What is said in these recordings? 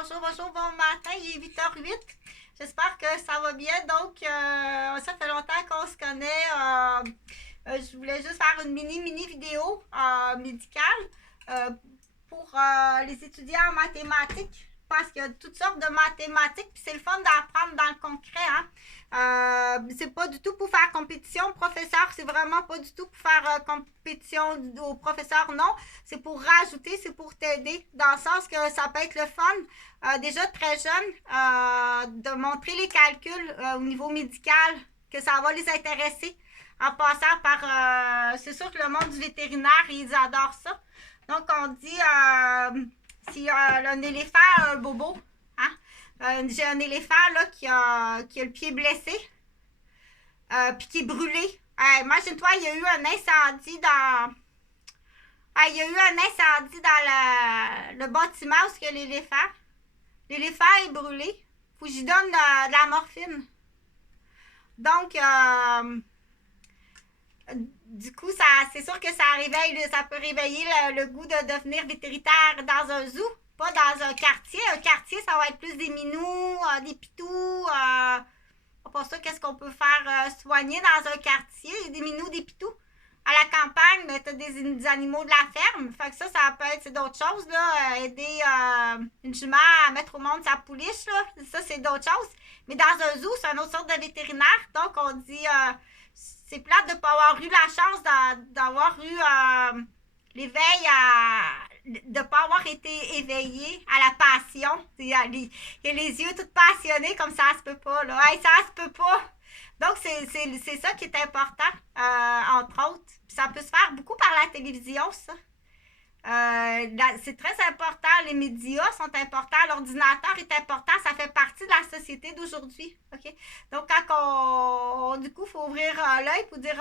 bonjour, bon matin, il est 8h08. J'espère que ça va bien. Donc, ça fait longtemps qu'on se connaît. Je voulais juste faire une mini vidéo médicale euh, pour les étudiants en mathématiques. Parce qu'il y a toutes sortes de mathématiques, puis c'est le fun d'apprendre dans le concret. Hein? C'est pas du tout pour faire compétition au professeur, c'est vraiment pas du tout pour faire compétition au professeur, non. C'est pour rajouter, c'est pour t'aider, dans le sens que ça peut être le fun, déjà très jeune, de montrer les calculs au niveau médical, que ça va les intéresser, en passant par, c'est sûr que le monde du vétérinaire, ils adorent ça. Donc, on dit, si un éléphant a un bobo, hein? J'ai un éléphant là, qui a le pied blessé, puis qui est brûlé. Imagine-toi, il y a eu un incendie dans. Il y a eu un incendie dans le bâtiment où il y a l'éléphant. L'éléphant est brûlé. Faut que j'y donne de la morphine. Donc, du coup, c'est sûr que ça peut réveiller le goût de devenir vétérinaire dans un zoo, pas dans un quartier. Un quartier, ça va être plus des minous, des pitous. Pour ça, qu'est-ce qu'on peut faire soigner dans un quartier? Des minous, des pitous. À la campagne, tu as des animaux de la ferme. Fait que ça peut être c'est d'autres choses. Là, aider une jument à mettre au monde sa pouliche. Là. Ça, c'est d'autres choses. Mais dans un zoo, c'est une autre sorte de vétérinaire. Donc, on dit c'est plate de ne pas avoir eu la chance d'avoir eu l'éveil de ne pas avoir été éveillé à la passion. Il y a les yeux tout passionnés comme ça se peut pas. Là. Hey, ça se peut pas. Donc, c'est ça qui est important, entre autres. Puis ça peut se faire beaucoup par la télévision, ça. C'est très important. Les médias sont importants. L'ordinateur est important. Ça fait partie de la société d'aujourd'hui. Okay? Donc, quand du coup, il faut ouvrir l'œil pour dire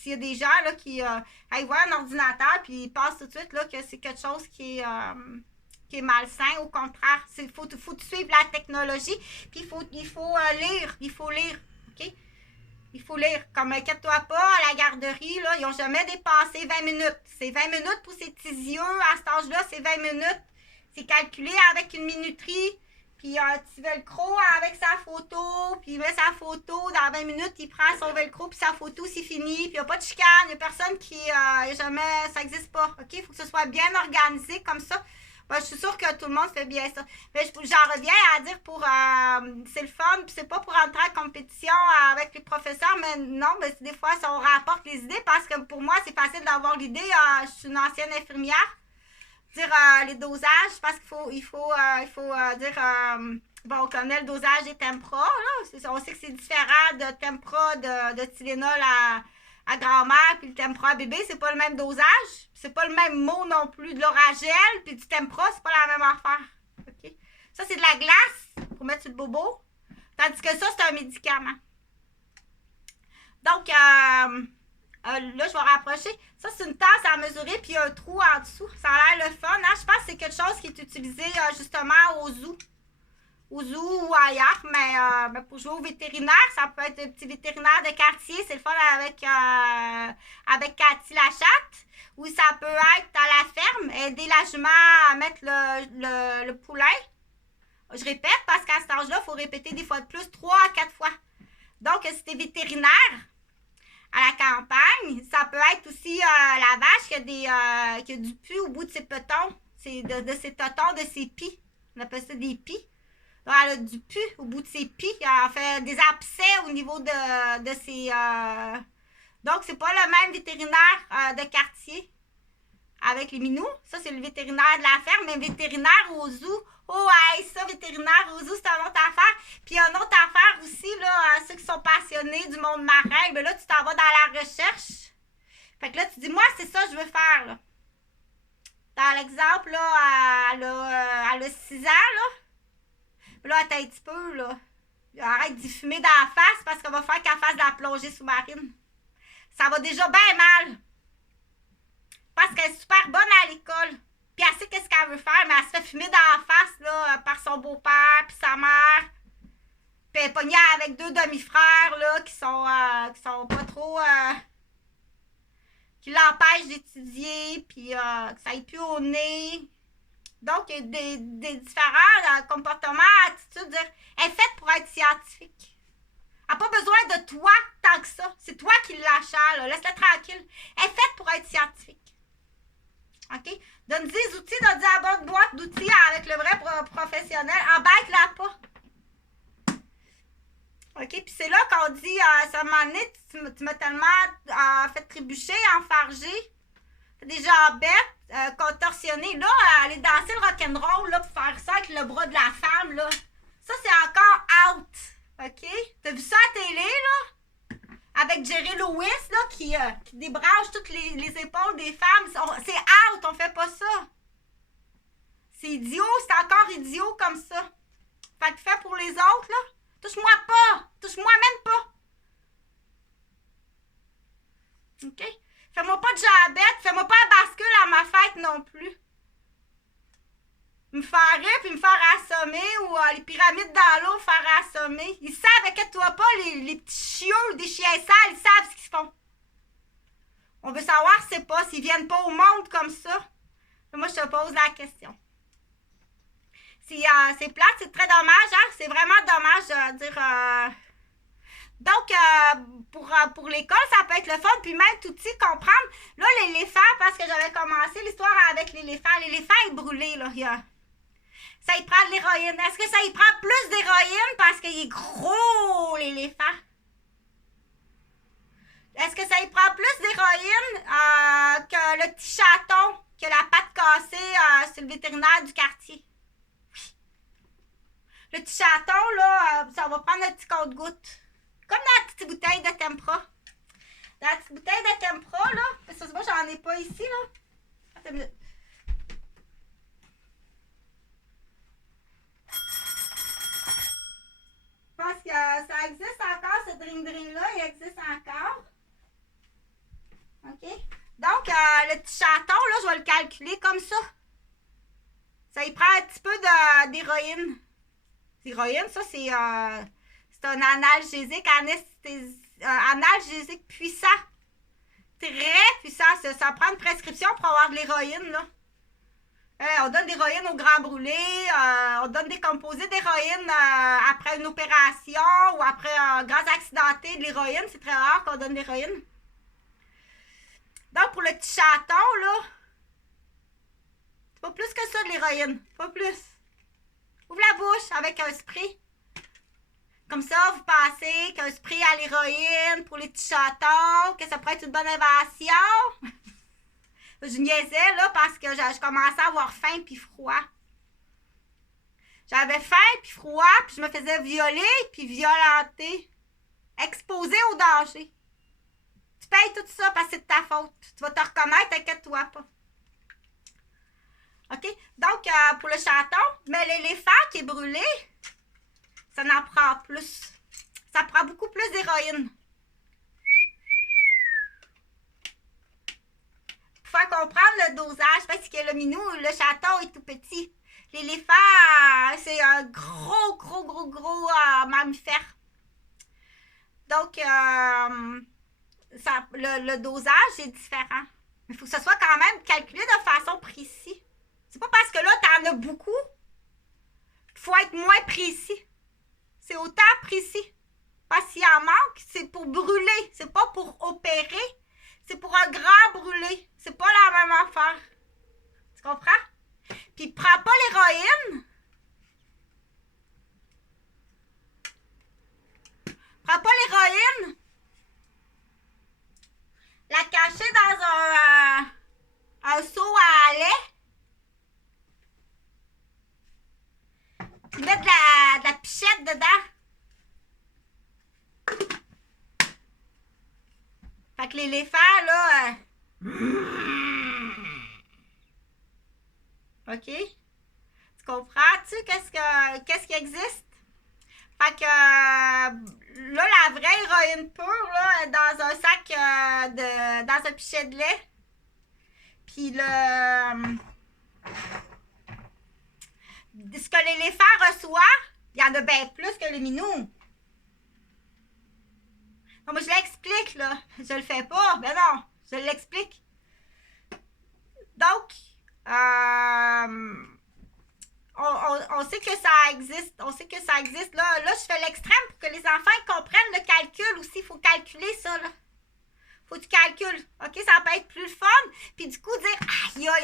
s'il y a des gens là, qui voient un ordinateur puis ils pensent tout de suite là, que c'est quelque chose qui est malsain. Au contraire, il faut suivre la technologie. Puis il faut lire. Il faut lire. OK? Il faut lire. Comme inquiète-toi pas, à la garderie, là, ils n'ont jamais dépassé 20 minutes. C'est 20 minutes pour ces petits yeux. À cet âge-là, c'est 20 minutes. C'est calculé avec une minuterie. Puis un petit velcro avec sa photo. Puis il met sa photo. Dans 20 minutes, il prend son velcro. Puis sa photo, c'est fini. Puis il n'y a pas de chicane. Il n'y a personne qui. Jamais. Ça n'existe pas. OK? Il faut que ce soit bien organisé comme ça. Ben, je suis sûre que tout le monde fait bien ça. Mais j'en reviens à dire c'est le fun, puis c'est pas pour entrer en compétition avec les professeurs, mais non, mais des fois, ça on rapporte les idées, parce que pour moi, c'est facile d'avoir l'idée. Je suis une ancienne infirmière. Dire les dosages, parce qu'il faut dire. Bon, on connaît le dosage des Tempra, là. On sait que c'est différent de Tempra, de Tylenol à grand-mère, puis le Tempra à bébé, c'est pas le même dosage. C'est pas le même mot non plus. De l'oragel, puis du Tempra, c'est pas la même affaire. Okay? Ça, c'est de la glace pour mettre sur le bobo. Tandis que ça, c'est un médicament. Donc, là, je vais rapprocher. Ça, c'est une tasse à mesurer, puis il y a un trou en dessous. Ça a l'air le fun. Hein? Je pense que c'est quelque chose qui est utilisé justement au zoo ou ailleurs, mais pour jouer au vétérinaire, ça peut être un petit vétérinaire de quartier, c'est le fun avec Cathy Lachatte, ou ça peut être à la ferme, aider la jument à mettre le poulain. Je répète, parce qu'à cet âge-là, il faut répéter des fois de plus, 3 à 4 fois. Donc, si t'es vétérinaire à la campagne, ça peut être aussi la vache qui a du pu au bout de ses petons, de ses totons, de ses pies. On appelle ça des pies. Donc, elle a du pu au bout de ses pieds. Elle fait des abcès au niveau de ses. Donc, c'est pas le même vétérinaire de quartier avec les minous. Ça, c'est le vétérinaire de la ferme. Mais vétérinaire au zoo. Oh, hey, ça, vétérinaire au zoo, c'est une autre affaire. Puis, une autre affaire aussi, là, ceux qui sont passionnés du monde marin, ben là, tu t'en vas dans la recherche. Fait que là, tu dis, moi, c'est ça que je veux faire, là. Dans l'exemple, là, elle a 6 ans, là. Là, attends un petit peu, là. Arrête d'y fumer dans la face parce qu'on va faire qu'elle fasse de la plongée sous-marine. Ça va déjà bien mal. Parce qu'elle est super bonne à l'école. Puis elle sait qu'est-ce qu'elle veut faire, mais elle se fait fumer dans la face, là, par son beau-père, puis sa mère. Puis elle est pognée avec 2 demi-frères, là, qui sont pas trop. Qui l'empêchent d'étudier, puis que ça aille plus au nez. Donc, il y a des différents comportements, attitudes. Dire, elle est faite pour être scientifique. Elle n'a pas besoin de toi tant que ça. C'est toi qui l'achètes, là. Laisse-la tranquille. Elle est faite pour être scientifique. OK? Donne-y des outils, donne-y la bonne boîte d'outils avec le vrai professionnel. Embête-la pas. OK? Puis c'est là qu'on dit, à un moment donné, tu m'as tellement fait trébucher, enfarger, des jambettes, contorsionnées. Là, aller danser le rock'n'roll, là, pour faire ça avec le bras de la femme, là. Ça, c'est encore out. OK? T'as vu ça à la télé, là? Avec Jerry Lewis, là, qui débranche toutes les épaules des femmes. C'est out, on fait pas ça. C'est idiot, c'est encore idiot comme ça. Fait que fais pour les autres, là. Touche-moi pas! Touche-moi même pas! OK? Fais-moi pas de jabette, fais-moi pas un bascule à ma fête non plus. Me faire rire puis me faire assommer ou les pyramides dans l'eau faire assommer. Ils savent, inquiète-toi pas, les petits chiots, des chiens sales, ils savent ce qu'ils font. On veut savoir, c'est pas, s'ils viennent pas au monde comme ça. Mais moi, je te pose la question. C'est plate, c'est très dommage, hein? C'est vraiment dommage de dire... Donc, pour l'école, ça peut être le fun, puis même tout petit, comprendre. Là, l'éléphant, parce que j'avais commencé l'histoire avec l'éléphant. L'éléphant est brûlé, là. Ça y prend de l'héroïne. Est-ce que ça y prend plus d'héroïne parce qu'il est gros, l'éléphant? Est-ce que ça y prend plus d'héroïne que le petit chaton qui a la patte cassée sur le vétérinaire du quartier? Oui. Le petit chaton, là, ça va prendre un petit compte-goutte. Comme dans la petite bouteille de Tempra. Dans la petite bouteille de Tempra, là, parce que moi, j'en ai pas ici, là. Attends une minute. Je pense que ça existe encore, ce drink-drink-là, il existe encore. OK? Donc, le petit chaton, là, je vais le calculer comme ça. Ça y prend un petit peu d'héroïne. L'héroïne, ça, c'est un analgésique, analgésique puissant. Très puissant. Ça prend une prescription pour avoir de l'héroïne, là. On donne d'héroïne au grand brûlé, on donne des composés d'héroïne après une opération ou après un gaz accidenté de l'héroïne. C'est très rare qu'on donne de l'héroïne. Donc, pour le petit chaton, là, c'est pas plus que ça de l'héroïne. Pas plus. Ouvre la bouche avec un spray. Comme ça, vous pensez qu'un spray à l'héroïne pour les petits chatons, que ça pourrait être une bonne invention? Je niaisais, là, parce que je commençais à avoir faim puis froid. J'avais faim puis froid, puis je me faisais violer puis violenter. Exposée au danger. Tu payes tout ça parce que c'est de ta faute. Tu vas te reconnaître, inquiète-toi pas. OK? Donc, pour le chaton, mais l'éléphant qui est brûlé, ça en prend plus. Ça prend beaucoup plus d'héroïne. Pour faire comprendre le dosage, parce que le minou, le chaton est tout petit. L'éléphant, c'est un gros mammifère. Donc, le dosage est différent. Il faut que ce soit quand même calculé de façon précise. C'est pas parce que là, t'en as beaucoup qu'il faut être moins précis. C'est autant précis. Parce qu'il en manque, c'est pour brûler. C'est pas pour opérer. C'est pour un grand brûlé. C'est pas la même affaire. Tu comprends? Puis prends pas l'héroïne. Prends pas l'héroïne. La cacher dans un seau à lait. Puis mettre de la pichette dedans. Fait que l'éléphant, là... OK? Tu comprends-tu qu'est-ce qui existe? Fait que là, la vraie héroïne pure, là, est dans un sac, dans un pichet de lait. Puis ce que l'éléphant reçoit, il y en a bien plus que le minou. Non, moi, je l'explique, là. Je le fais pas. Ben non, je l'explique. Donc, on sait que ça existe. On sait que ça existe. Là, je fais l'extrême pour que les enfants comprennent le calcul aussi. Il faut calculer ça, là. Faut que tu calcules. OK? Ça peut être plus fun. Puis du coup, dire,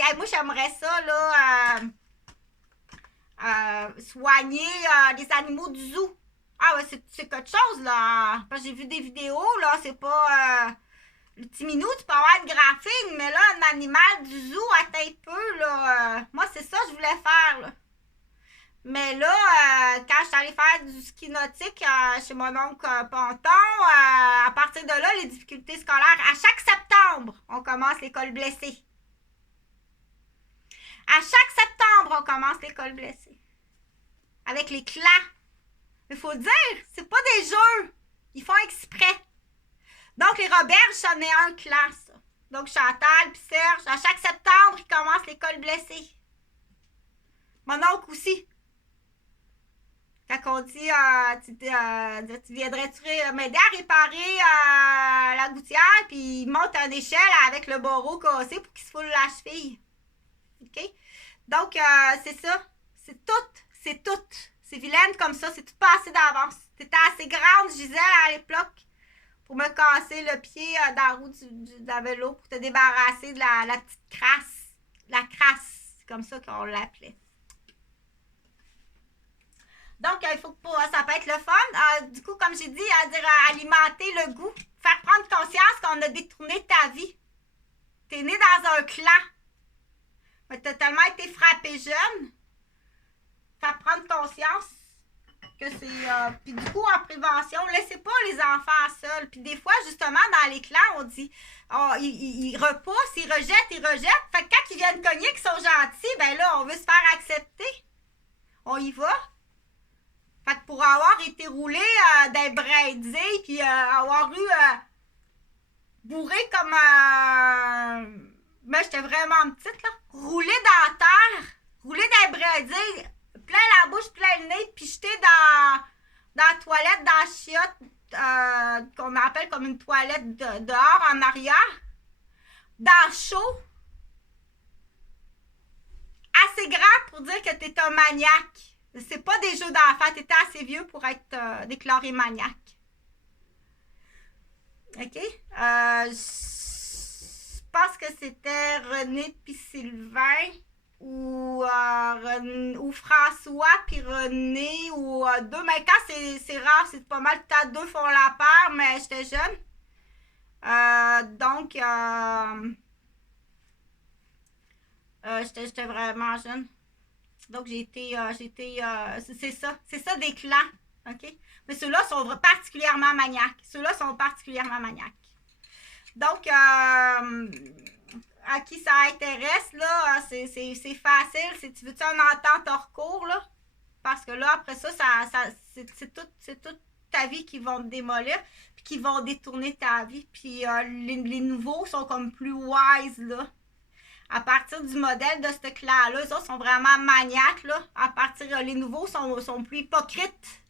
aïe, moi, j'aimerais ça, là, soigner les animaux du zoo. Ah ouais, c'est quelque chose, là. J'ai vu des vidéos, là, c'est pas... le petit minou, tu peux avoir de graphique, mais là, un animal du zoo, attends un peu, là. Moi, c'est ça que je voulais faire, là. Mais là, quand je suis allée faire du ski nautique chez mon oncle Ponton, à partir de là, les difficultés scolaires, à chaque septembre, on commence l'école blessée. À chaque septembre, on commence l'école blessée. Avec les clans. Il faut dire, c'est pas des jeux. Ils font exprès. Donc, les Roberges, c'en est un clan, ça. Donc, Chantal puis Serge, à chaque septembre, ils commencent l'école blessée. Mon oncle aussi. Quand on dit, tu viendrais-tu m'aider à réparer la gouttière, puis il monte une échelle avec le barreau cassé pour qu'il se foule la cheville. OK? Donc, c'est ça. C'est tout. C'est vilaine comme ça. C'est tout passé d'avance. T'étais assez grande, Gisèle, à l'époque, pour me casser le pied dans la roue de vélo pour te débarrasser de la petite crasse. La crasse, c'est comme ça qu'on l'appelait. Donc, il faut que ça peut être le fun. Du coup, comme j'ai dit, alimenter le goût. Faire prendre conscience qu'on a détourné ta vie. T'es né dans un clan. Mais t'as tellement été frappé jeune. Faire prendre conscience que c'est... puis du coup, en prévention, laissez pas les enfants seuls. Puis des fois, justement, dans les clans, on dit... ils repoussent, ils rejettent. Fait que quand ils viennent cogner, qu'ils sont gentils, ben là, on veut se faire accepter. On y va. Fait que pour avoir été roulé d'un braisé, puis avoir eu bourré comme mais j'étais vraiment petite, là. Rouler dans la terre, rouler d'un braisé, plein la bouche, plein le nez, puis jeter dans la toilette, dans la chiotte, qu'on appelle comme une toilette dehors, en arrière, dans le chaud. Assez grand pour dire que t'es un maniaque. C'est pas des jeux d'enfants. T'étais assez vieux pour être déclaré maniaque. OK? Je pense que c'était René puis Sylvain ou François puis René ou deux. Mais quand c'est rare, c'est pas mal. Peut-être deux font la paire, mais j'étais jeune. Donc, j'étais vraiment jeune. Donc, c'est ça des clans, OK? Mais ceux-là sont particulièrement maniaques. Donc, à qui ça intéresse, là, c'est facile. Si tu veux-tu une entente hors cours, là? Parce que là, après ça c'est toute ta vie qui vont te démolir, puis qui vont détourner ta vie. Puis les nouveaux sont comme plus wise, là. À partir du modèle de ce clan-là, eux autres sont vraiment maniaques, là. À partir, les nouveaux sont plus hypocrites.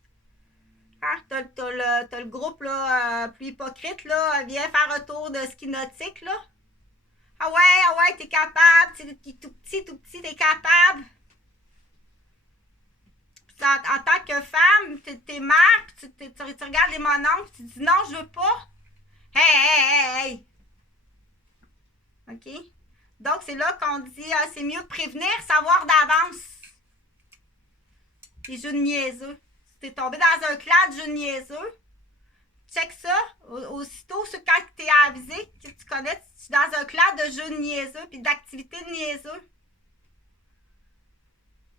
Hein? T'as le groupe, là, plus hypocrite, là. Viens faire un tour de ski nautique, là. Ah ouais, t'es capable. T'es tout petit, t'es capable. Puis en tant que femme, t'es mère, puis tu regardes les mononcles, tu dis non, je veux pas. Hey. OK? Donc, c'est là qu'on dit, c'est mieux prévenir, savoir d'avance. Les jeux de niaiseux. Si t'es tombé dans un clan de jeux de niaiseux, check ça. Aussitôt, quand t'es avisé, que tu connais, tu es dans un clan de jeux de niaiseux puis d'activités de niaiseux.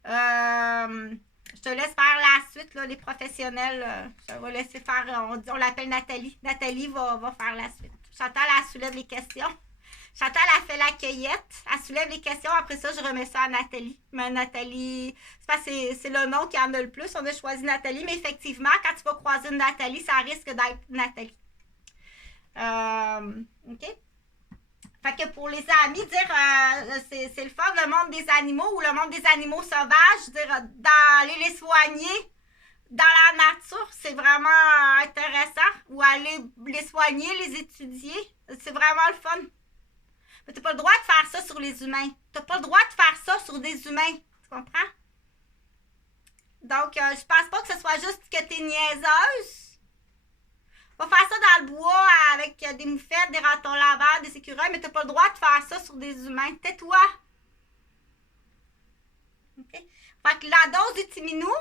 Je te laisse faire la suite, là, les professionnels. Je vais laisser faire, on l'appelle Nathalie. Nathalie va faire la suite. Chantal, elle soulève les questions. Chantal a fait la cueillette, elle soulève les questions, après ça, je remets ça à Nathalie. Mais Nathalie, c'est le nom qui en a le plus, on a choisi Nathalie, mais effectivement, quand tu vas croiser une Nathalie, ça risque d'être Nathalie. OK? Fait que pour les amis, dire c'est le fun, le monde des animaux ou le monde des animaux sauvages, dire d'aller les soigner dans la nature, c'est vraiment intéressant. Ou aller les soigner, les étudier, c'est vraiment le fun. Mais t'as pas le droit de faire ça sur les humains. T'as pas le droit de faire ça sur des humains. Tu comprends? Donc, je pense pas que ce soit juste que t'es niaiseuse. Va faire ça dans le bois avec des moufettes, des ratons laveurs, des écureuils, mais t'as pas le droit de faire ça sur des humains. Tais-toi! OK? Fait que la dose du Timinou,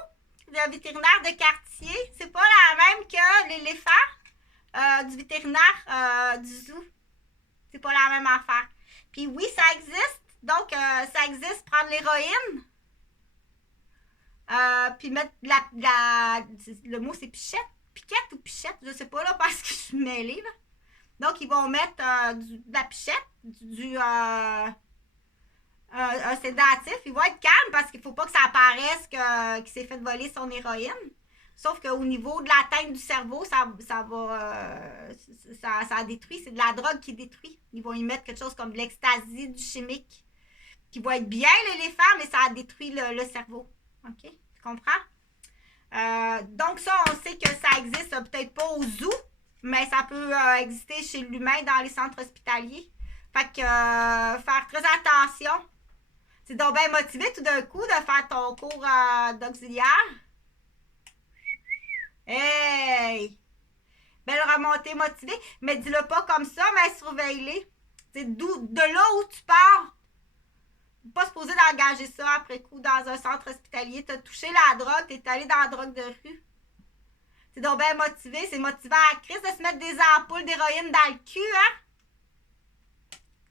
le vétérinaire de quartier, c'est pas la même que l'éléphant du vétérinaire du zoo. C'est pas la même affaire. Puis oui, ça existe. Donc, ça existe, prendre l'héroïne. Puis mettre le mot c'est pichette. Piquette ou pichette, je sais pas là, parce que je suis mêlée. Là. Donc, ils vont mettre de la pichette, un sédatif. Il va être calme parce qu'il faut pas que ça apparaisse qu'il s'est fait voler son héroïne. Sauf qu'au niveau de l'atteinte du cerveau, ça détruit. C'est de la drogue qui détruit. Ils vont y mettre quelque chose comme de l'ecstasy, du chimique, qui va être bien l'éléphant, mais ça détruit le cerveau. OK? Tu comprends? Donc ça, on sait que ça existe peut-être pas au zoo, mais ça peut exister chez l'humain dans les centres hospitaliers. Fait que faire très attention. C'est donc bien motivé tout d'un coup de faire ton cours d'auxiliaire. Hey! Belle remontée motivée. Mais dis-le pas comme ça, mais surveille-les. C'est de là où tu pars. Pas supposé d'engager ça après coup dans un centre hospitalier. T'as touché la drogue, t'es allé dans la drogue de rue. C'est donc bien motivé. C'est motivant à crise de se mettre des ampoules d'héroïne dans le cul, hein?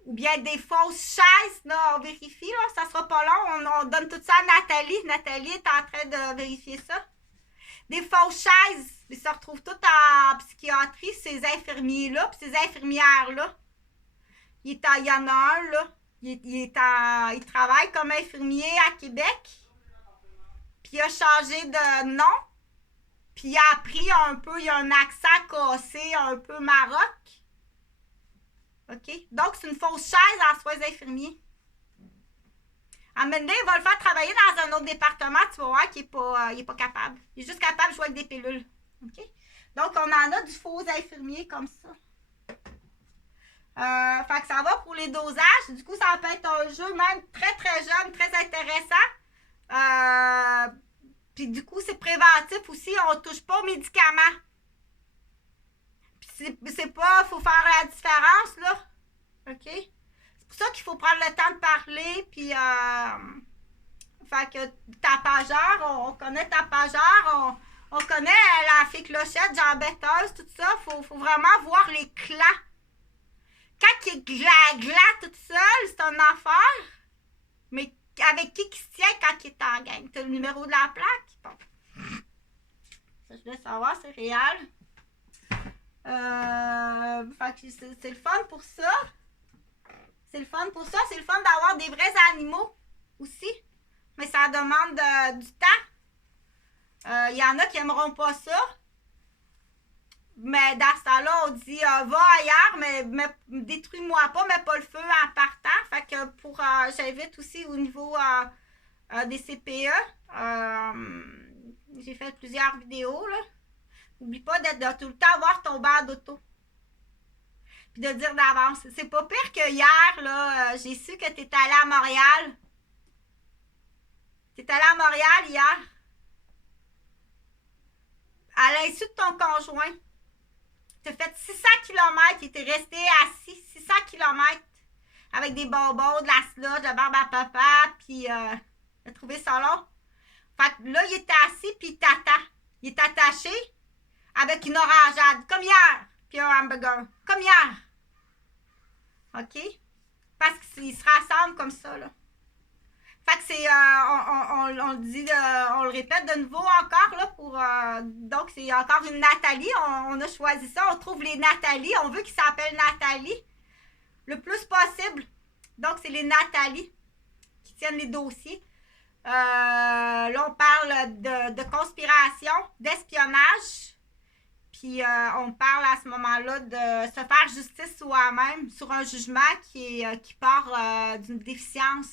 Ou bien des fausses chaises, là, on vérifie, là, ça sera pas long. On donne tout ça à Nathalie. Nathalie est en train de vérifier ça. Des fausses chaises. Ils se retrouvent tous en psychiatrie, ces infirmiers-là, puis ces infirmières-là. Il y en a un, là. Il travaille comme infirmier à Québec. Puis il a changé de nom. Puis il a appris un peu, il a un accent cassé, un peu maroc. OK? Donc, c'est une fausse chaise en soins infirmiers. À un moment donné, il va le faire travailler dans un autre département, tu vas voir qu'il n'est pas capable. Il est juste capable de jouer avec des pilules. OK? Donc, on en a du faux infirmier comme ça. Fait que ça va pour les dosages. Du coup, ça peut être un jeu même très, très jeune, très intéressant. Puis du coup, c'est préventif aussi. On ne touche pas aux médicaments. Puis c'est pas... Il faut faire la différence, là. OK? C'est pour ça qu'il faut prendre le temps de parler. Puis... fait que tapageur, on connaît tapageur, on connaît la fée clochette, jambetteuse, tout ça. Faut vraiment voir les clans. Quand il est gla tout seul, c'est une affaire. Mais avec qui se tient quand il est en gang? T'as le numéro de la plaque? Bon. Ça, je voulais savoir, c'est réel. Fait que c'est le fun pour ça. C'est le fun pour ça. C'est le fun d'avoir des vrais animaux aussi. Mais ça demande du temps. Il y en a qui n'aimeront pas ça. Mais dans ce temps-là, on dit va ailleurs, mais détruis-moi pas, mets pas le feu en partant. Fait que j'invite aussi au niveau des CPE. J'ai fait plusieurs vidéos. Là. N'oublie pas de tout le temps avoir ton banc d'auto. Puis de dire d'avance. C'est pas pire que hier, là, j'ai su que tu étais allé à Montréal. Tu es allé à Montréal hier. À l'insu de ton conjoint. Tu as fait 600 km et tu es resté assis 600 km avec des bonbons, de la slush, de la barbe à papa, puis tu as trouvé ça long. Fait que là, il était assis puis il t'attend. Il est attaché avec une orangeade, comme hier, puis un hamburger, comme hier. OK? Parce qu'ils se rassemblent comme ça, là. Fait que c'est, on le dit, on le répète de nouveau encore, là, donc c'est encore une Nathalie, on a choisi ça, on trouve les Nathalie, on veut qu'ils s'appellent Nathalie, le plus possible. Donc, c'est les Nathalie qui tiennent les dossiers. Là, on parle de conspiration, d'espionnage, puis on parle à ce moment-là de se faire justice soi-même sur un jugement qui part d'une déficience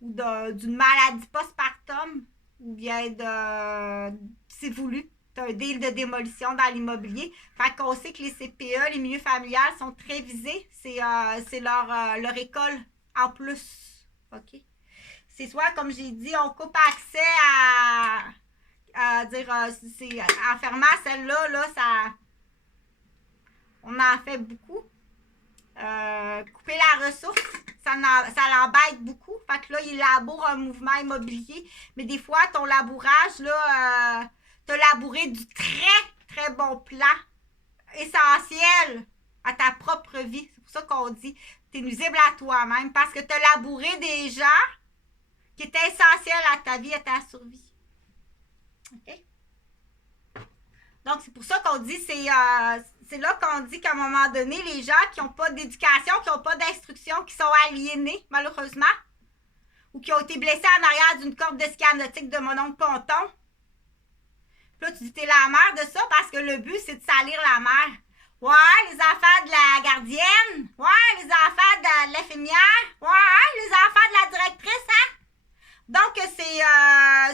ou d'une maladie postpartum, ou bien c'est voulu, un deal de démolition dans l'immobilier. Fait qu'on sait que les CPE, les milieux familiales, sont très visés. C'est leur école en plus. OK? C'est soit, comme j'ai dit, on coupe accès En fermant celle-là, là, ça... On en fait beaucoup. Couper la ressource, ça l'embête beaucoup. Fait que là, il laboure un mouvement immobilier. Mais des fois, ton labourage, là, t'as labouré du très, très bon plan essentiel à ta propre vie. C'est pour ça qu'on dit t'es nuisible à toi-même. Parce que t'as labouré des gens qui étaient essentiels à ta vie, à ta survie. OK? Donc, c'est pour ça qu'on dit, c'est là qu'on dit qu'à un moment donné, les gens qui n'ont pas d'éducation, qui n'ont pas d'instruction, qui sont aliénés, malheureusement, ou qui ont été blessés en arrière d'une corde de ski nautique de mon oncle Ponton. Puis là, tu dis, t'es la mère de ça parce que le but, c'est de salir la mère. Ouais, les enfants de la gardienne. Ouais, les enfants de l'infirmière. Ouais, les enfants de la directrice, hein? Donc,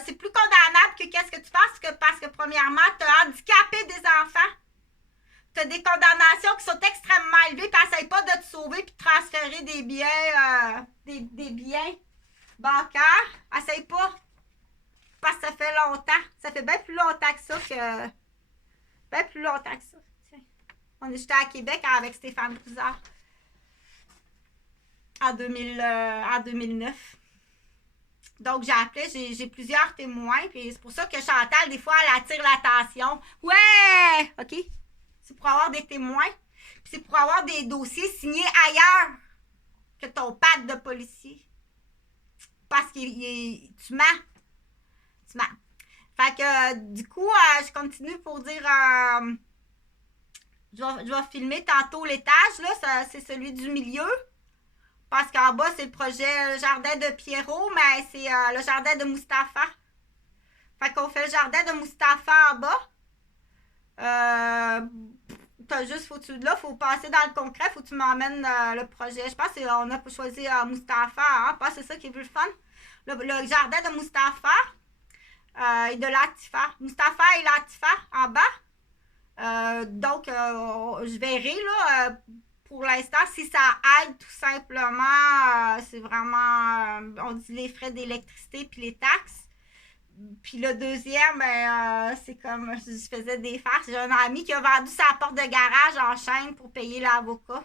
c'est plus condamnable que qu'est-ce que tu fasses parce que premièrement, tu as handicapé des enfants. Tu as des condamnations qui sont extrêmement élevées, puis essaye pas de te sauver puis de transférer des biens, des biens bancaires. Essaye pas. Parce que ça fait longtemps. Ça fait bien plus longtemps que ça que. Bien plus longtemps que ça. J'étais à Québec avec Stéphane Broussard. En 2009. Donc, j'ai appelé, j'ai plusieurs témoins, puis c'est pour ça que Chantal, des fois, elle attire l'attention. Ouais! OK? C'est pour avoir des témoins, puis c'est pour avoir des dossiers signés ailleurs que ton pad de policier. Parce que tu mens. Tu mens. Fait que, du coup, je continue pour dire... je vais filmer tantôt l'étage, là, c'est celui du milieu. Parce qu'en bas, c'est le projet Jardin de Pierrot, mais c'est le Jardin de Mustapha. Fait qu'on fait le Jardin de Mustapha en bas. Là, faut passer dans le concret, faut que tu m'emmènes le projet. Je pense qu'on a choisi Mustapha, hein? Je pense que c'est ça qui est plus fun. Le Jardin de Mustapha et de Latifa. Mustapha et Latifa en bas. Donc, je verrai, là... pour l'instant, si ça aide tout simplement, c'est vraiment, on dit les frais d'électricité puis les taxes. Puis le deuxième, c'est comme, je faisais des farces. J'ai un ami qui a vendu sa porte de garage en chaîne pour payer l'avocat.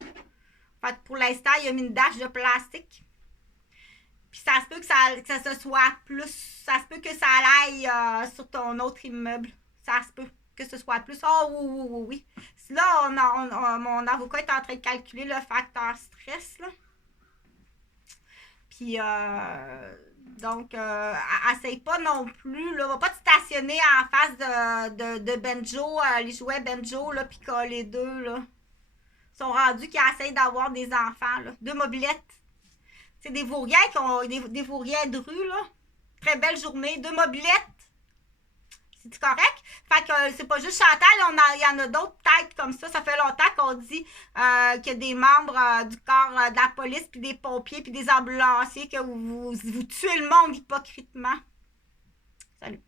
Fait que pour l'instant, il a mis une dache de plastique. Puis ça se peut que ça se soit plus, ça se peut que ça aille sur ton autre immeuble. Ça se peut que ce soit plus. Oh oui. Là, mon avocat est en train de calculer le facteur stress, là. Puis, donc, essaye pas non plus, là. Va pas te stationner en face de Benjo, les jouets Benjo, là, puis les deux, là. Ils sont rendus qui essayent d'avoir des enfants, là. 2 mobilettes. C'est des vauriens qui ont des vauriens de rue, là. Très belle journée. 2 mobilettes. C'est correct? Fait que c'est pas juste Chantal, il y en a d'autres têtes comme ça. Ça fait longtemps qu'on dit qu'il y a des membres du corps de la police, puis des pompiers, puis des ambulanciers, que vous tuez le monde hypocritement. Salut.